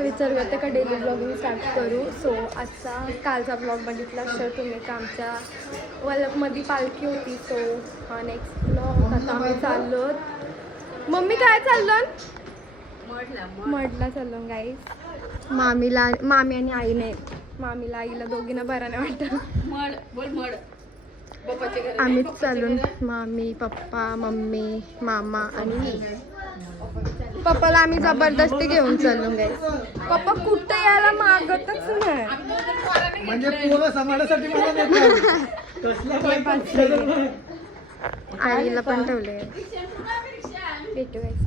विचार का daily blogging start करू. सो आजचा कालचा ब्लॉग बघितला तर तुम्ही का आमच्या वलपमध्ये पालखी होती. सो हा नेक्स्ट ब्लॉग. आता आम्ही चाललो. मम्मी काय चाललं? मडला चाललो गाईस. मामीला मामी आणि आईने मामीला आईला दोघींना बरं नाही वाटत. आम्हीच चालून मामी पप्पा मम्मी मामा आणि मी. पप्पाला आम्ही जबरदस्ती घेऊन चाललो गाईस. पप्पा कुठं यायला मागतच नाही. म्हणजे पोरं सांभाळण्यासाठी आईला पण ठेवले. भेटू गाईस.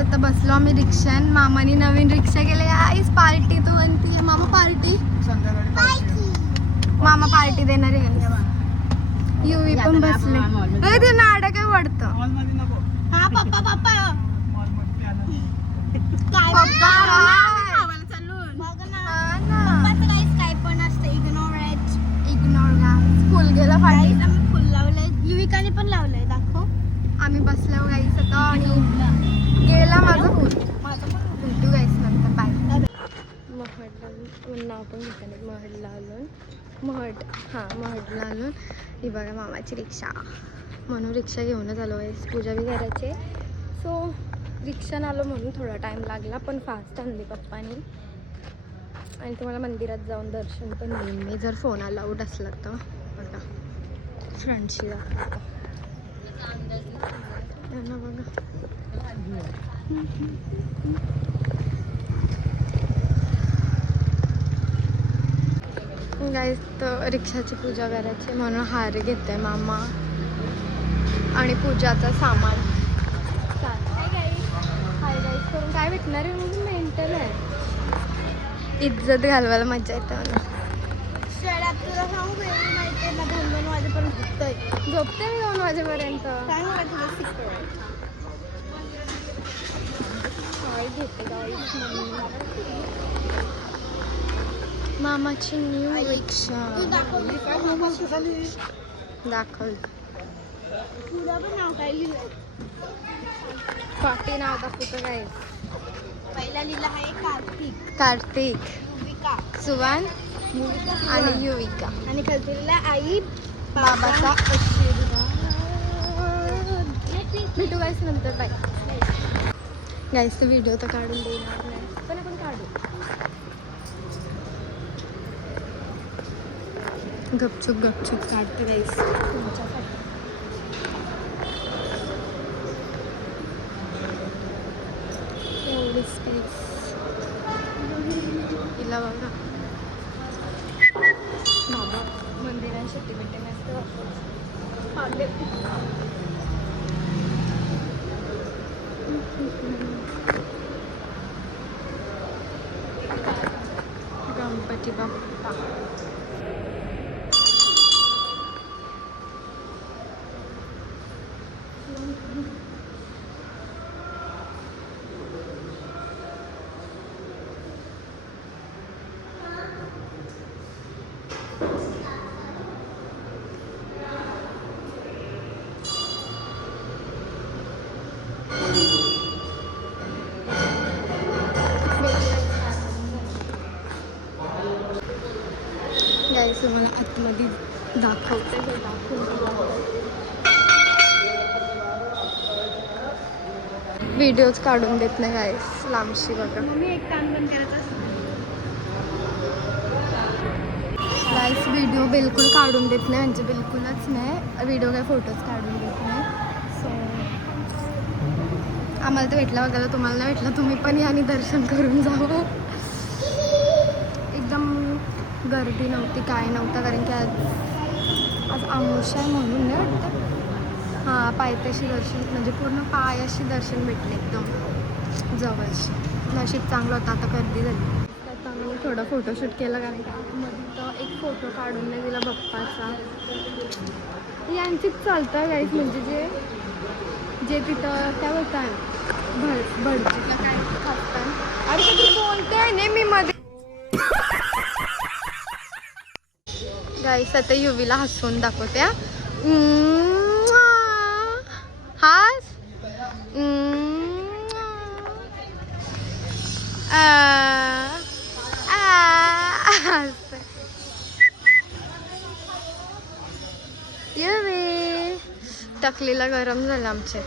आता बसलो आम्ही रिक्षान. मामानी नवीन रिक्षा केली गाईस. पार्टी तू म्हणती मामा पार्टी. मामा पार्टी देणार आहे. युवी पण बसले. ते नाडा काय वाटतं. पप्पा फुल गेला पाहिजे. फुल लावलंय युविकाने पण लावलंय. दाखव. आम्ही बसलो गाईस आता आणि गेला माझा फुल. भेटू गाईस नंतर. बाय. महडला नाव पण घेतलं. महडला आलो. महडला आलो. ही बघा मामाची रिक्षा. म्हणून रिक्षा घेऊनच आलो गाईस. पूजा बी करायची. सो रिक्षानं आलो म्हणून थोडा टाईम लागला पण फास्ट आणली पप्पानी. आणि तुम्हाला मंदिरात जाऊन दर्शन पण देईन मी जर फोन अलाउड असला तर. बघा फ्रंटशी दाखवतो बघा. गाईस तर रिक्षाची पूजा करायची म्हणून हार घेते मामा आणि पूजाचं सामान. हाय गाईस करून काय भेटणार आहे. म्हणून मेंटल आहे. इज्जत घालवायला मजा येते मला. तुला सांगू माहिती आहे ना 2 वाजेपर्यंत झोपते मी 2 वाजेपर्यंत. मामाची न्यू रिक्षा दाखवली. पाटी नाव दाखवतं काय. पहिला लिहिलं आहे कार्तिक सुवान आणि युविका आणि कल्पीला आई बाबाचा आशीर्वाद. भेटू गाईस नंतर. बाय गाईस. व्हिडिओ तर काढून देणार नाही पण आपण काढू. गपचूप काढते गाईस तुमच्यासाठी. एवढी स्पेस तिला बघा. बाबा मंदिरांसाठी भेटे नसते गणपती बाप्पा. गाईस मला आतमध्ये दाखवते. हे व्हिडिओज काढून देत नाही गाईस. लांबशी बघा. मी एक काम बंद करायचं गाईस. व्हिडिओ बिलकुल काढून देत नाही म्हणजे बिलकुलच नाही. व्हिडिओ काय फोटोज काढून देत नाही. सो आम्हाला तर भेटला बघायला. तुम्हाला नाही भेटला तुम्ही पण या आणि दर्शन करून जावं. एकदम गर्दी नव्हती काय नव्हता कारण की आज अमावस्या आहे म्हणून नाही वाटतं. हां पायथ्याशी दर्शन म्हणजे पूर्ण पायाशी दर्शन भेटले एकदम जवळशी. नशीब चांगलं होतं. आता गर्दी झाली. त्यात आम्ही थोडं फोटोशूट केलं कारण की मध्ये तर एक फोटो काढून नाही दिला बाप्पाचा. यांचीच चालतं गाईस म्हणजे जे तिथं काय बोलतात भडजीला काय खातात. अरे कधी बोलते नेहमी मध्ये. गाईस आता युवीला हसवून दाखवते. हास टकलीला गरम झालं आमचे.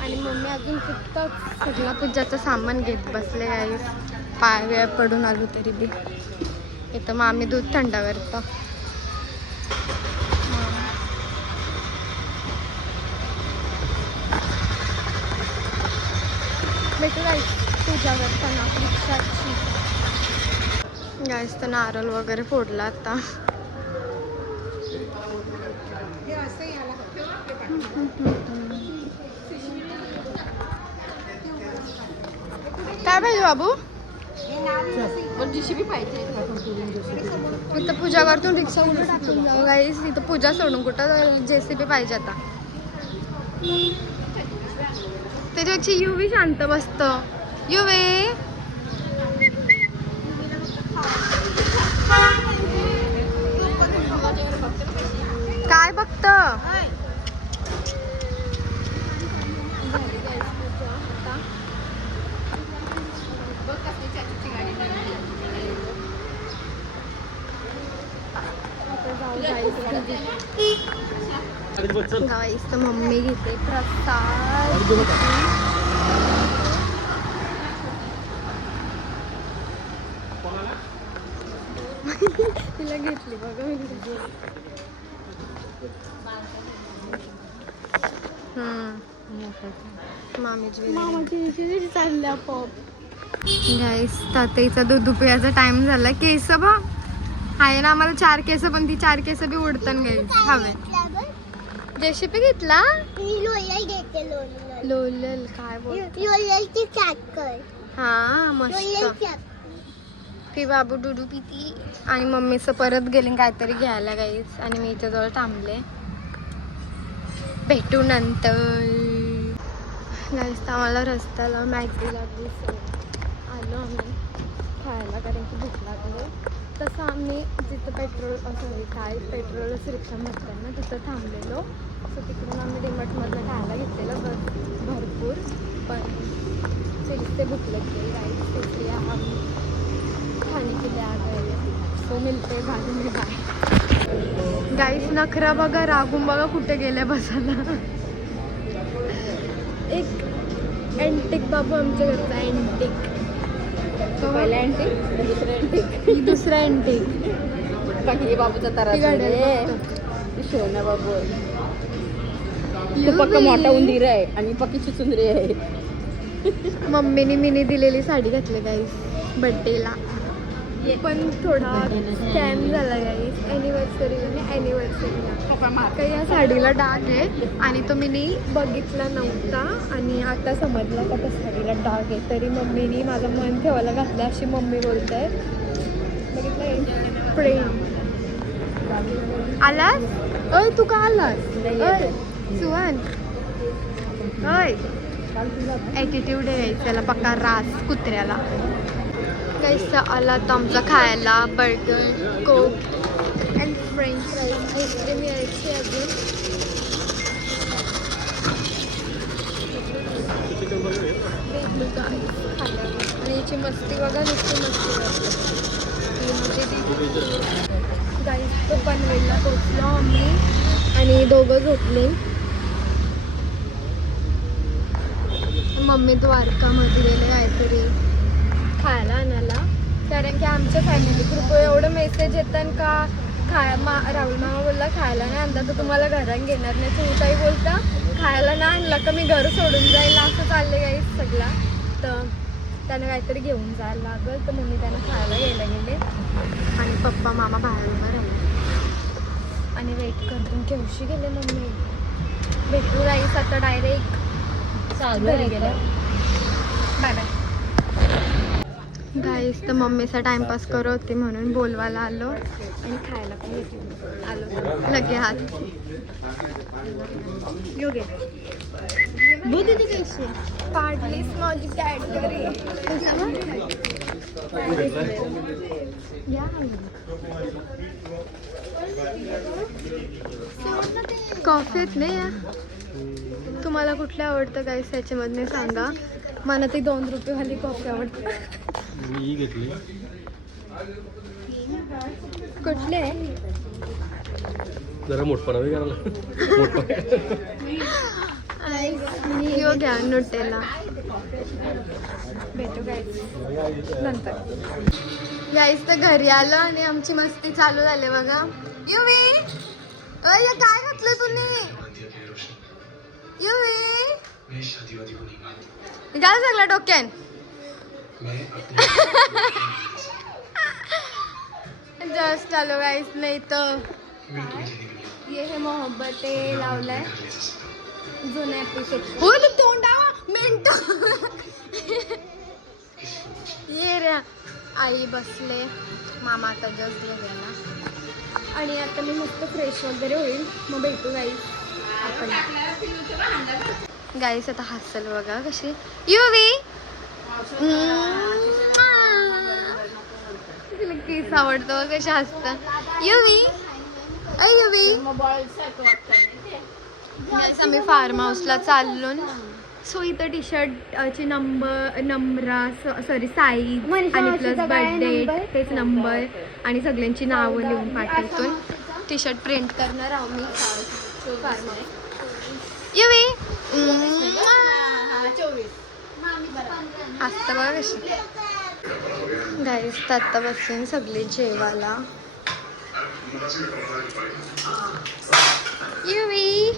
आणि मम्मी अजून फक्त सगळा पूजाचं सामान घेत बसले गाईस. पाय वेळ पडून आलो तरी बी. इथं मग आम्ही दूध थंड करतो. भेटू गाईस पूजा करताना रिक्षाची. गाईस तर नारळ वगैरे फोडला आता. काय पाहिजे बाबू? इथं पूजा करतून रिक्षा कुठं टाकून जाऊ गाईस. इथं पूजा सोडून कुठं JCB पाहिजे आता. त्याच्यापेक्षा युवी शांत बसतं. युवे काय बघत? गाईस तर मम्मी घेते प्रसाद. तिला घेतली बघा मी. मामाची चालल्या पॉप. गाईस तात्याचा दूध पियाचा टाइम झाला. केस बघ आहे ना आम्हाला 4 केस, पण ती 4 केस बी उडतन गाईस हवे. JCB घेतला. लोलल काय बोल. हा मस्त. ती बाबू डुडू पिती आणि मम्मीचं परत गेली काहीतरी घ्यायला गाईस. आणि मी इथे जवळ थांबले. भेटू नंतर. गाईस तर आम्हाला रस्त्याला मॅगी लागली. आलो आम्ही खायला कारण की भूक लागली. तसं आम्ही जिथं पेट्रोल काय पेट्रोलच रिक्षा म्हणतात ना तिथं थांबलेलो. सो तिकडून आम्ही डीमार्टमधनं खायला घेतलेलं भरपूर. पण फिरते भूक लागली गाईस. इसलिए आम्ही खाने के लिए आ गए. सो मिलते बाद में. बाय गाईस. नखरा बघा रागून बघा कुठे गेल्या बसायला. एक अँटिक बाबू आमच्या घरचा अँटिक. पहिला अँटिक दुसरा अँटिक. बाकी बाबूचा तरास शिवण्या बाबू. तो पक्का मोठा उंदीर आहे आणि पक्कीची चुंदरी आहे. मम्मीने मिनी दिलेली साडी घातली गाईस बर्थडेला. पण थोडा स्कॅम झाला गाईस. ॲनिव्हर्सरीला काही या साडीला डाग आहे आणि तो मिनी बघितला नव्हता आणि आता समजला का त्या साडीला डाग आहे. तरी मम्मीने माझं मन ठेवायला घातलं अशी मम्मी बोलते. बघितलं प्रेम. आलास? अय तू का आलास? अय सुहान अय ॲटिट्यूड आहे त्याला पक्का रास कुत्र्याला. कैसा आला तर आमचा खायला burger coke and French fries. Ice cream यायची अजून. आणि याची मस्ती बघा नुसती मस्ती गाईस. तो पनवेलला पोचलो आम्ही आणि दोघं झोपले. मम्मी द्वारकामध्ये गेले काहीतरी खायला आणायला. कारण की आमच्या फॅमिली ग्रुप एवढं मेसेज येतात का राहुल मामा बोलला खायला नाही आणला तर तुम्हाला घरात घेणार नाही. चिवताई बोलता खायला नाही आणला का मी घर सोडून जाईल. असं चालले गाईस सगळा. तर त्यानं काहीतरी घेऊन जायला लागल. तर मम्मी त्यांना खायला घ्यायला गेले आणि पप्पा मामा बाहेर उभा राहिले आणि वेट करतून केवशी गेले मम्मी. भेटू गाईस आता डायरेक्ट घरी गेले. बाय बाय गाईस. तर मम्मीचा टाइमपास करत होती म्हणून बोलवायला आलो आणि खायला पण घेतलं आलो लगे हात. योगे बुद्धी कैसे पाडलीस माझी कॅडबरी. कॉफी आहेत नाही या. तुम्हाला कुठल्या आवडतं गाईस याच्यामधनं सांगा. मला ती 2 रुपयेवाली कॉफी आवडते. मी घेतली. कुठले जरा मोठपणा बी करायला मोठपणा यो घ्या नुटेला. भेटू गाईस नंतर. गाईस तर घरी आलो आणि आमची मस्ती चालू झाली बघा. युवी अय काय घातलं तुम्ही? युवी काय झालं डोक्यान? जस्ट आलो गाईस. नाही तर ये हे मोहब्बत लावलाय जुन्या एपिसोड. हो तू तोंडावा मिनट. ये रे आई बसले. मामा आता जस्ट गेला आणि आता मी मस्त फ्रेश वगैरे होईल मग भेटू गाईस आपण. गाईस आता हसल बघा कशी. युवी तिला केस आवडतो कशी हसतं. युवी अय युवी. गाईस आम्ही फार्म हाऊसला चाललो. सो इथं टी शर्टची साईज आणि प्लस बर्थडे तेच नंबर आणि सगळ्यांची नावं लिहून पाठवतो. टी शर्ट प्रिंट करणार आहोत मी फार्म हाऊस. युवी हसतं बघा कशी. गाईस आत्ता बसून सगळी जेवायला. युवी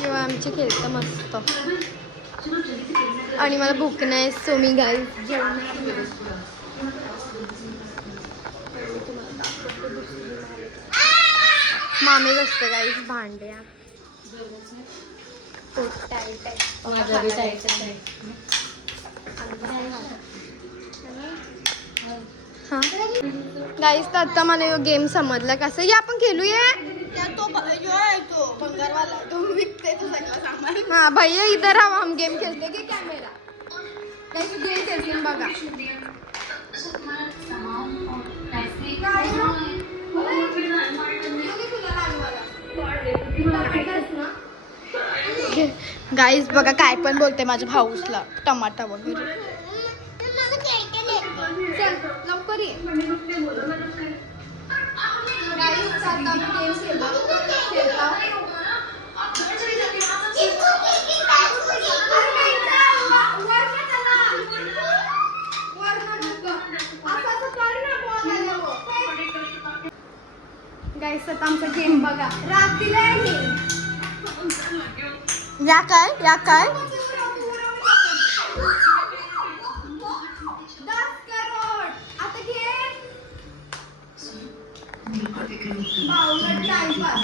जेव्हा आमची खेळतं मस्त आणि मला भूक नाही सो मी गाईस जेवणार. मामी बसते गाईस भांड्या. हा गाईस तर आता मला यो गेम समजला कसं. या आपण खेळूया. हाँ भैया इधर आओ हम गेम खेलते हैं. कैमरा कैसे गेम खेलते हैं बघा. गाईस बघा काय पण बोलते माझ्या भाऊसला टमाटा वगैरे. चल लवकर ये. गाईस आता मी गेम खेळता. गाईस आता आमचा गेम बघा. रात्रीला या काय या काय आता घे टाइमपास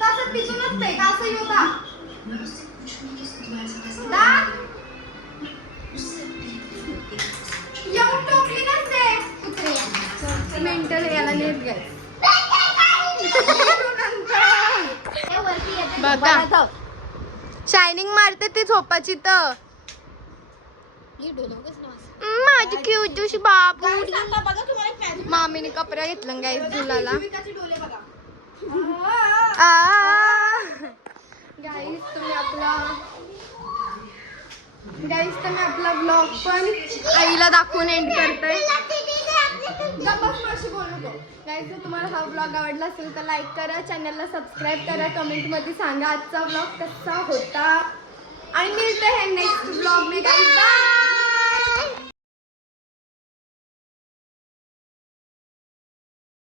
तसं तिथूनच ते असं योगा येऊन टोकली नसते मेंटल याला नेत गाय. बघा शायनिंग मारते ती झोपाची तर. माझी क्यूटूशी बाबू. मामीने कपडा घेतला गाईस झुलाला. गाईस तुम्ही आपला व्लॉग पण आईला दाखवून एंड करताय. गाईस जर तुम्हाला हा व्लॉग आवडला असेल तर लाईक करा, चॅनलला सबस्क्राईब करा, कमेंटमध्ये सांगा आजचा व्लॉग कसा होता आणि मिळतं हे नेक्स्ट व्लॉग